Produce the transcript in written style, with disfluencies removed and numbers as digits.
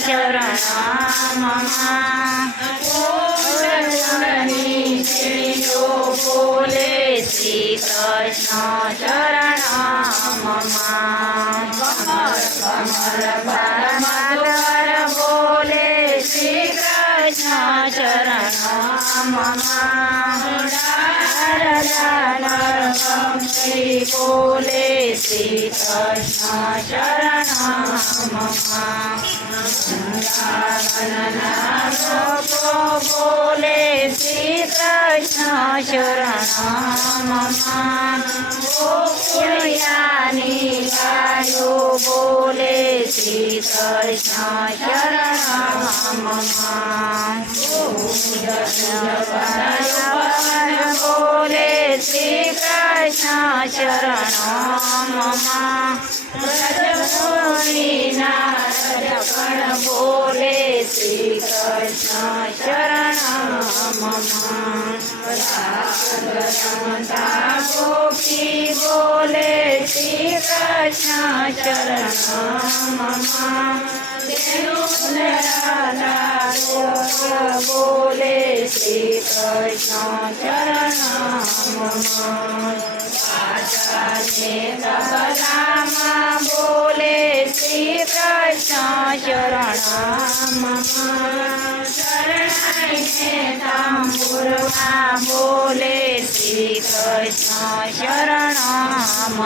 शरणं बोले श्री कृष्ण शरणं कमल बोले श्री कृष्ण शरणं बोले श्री कृष्ण शरणं बोले श्री कृष्ण शरणं गोपियानी गायो बोले श्री कृष्ण शरणं बोले श्री कृष्ण शरणं बोले श्री कृष्ण शरणं गोपी बोले श्री कृष्ण शरणं बोले श्री कृष्ण शरणं बोले श्री कृष्ण शरणं बोले श्री कृष्ण शरणं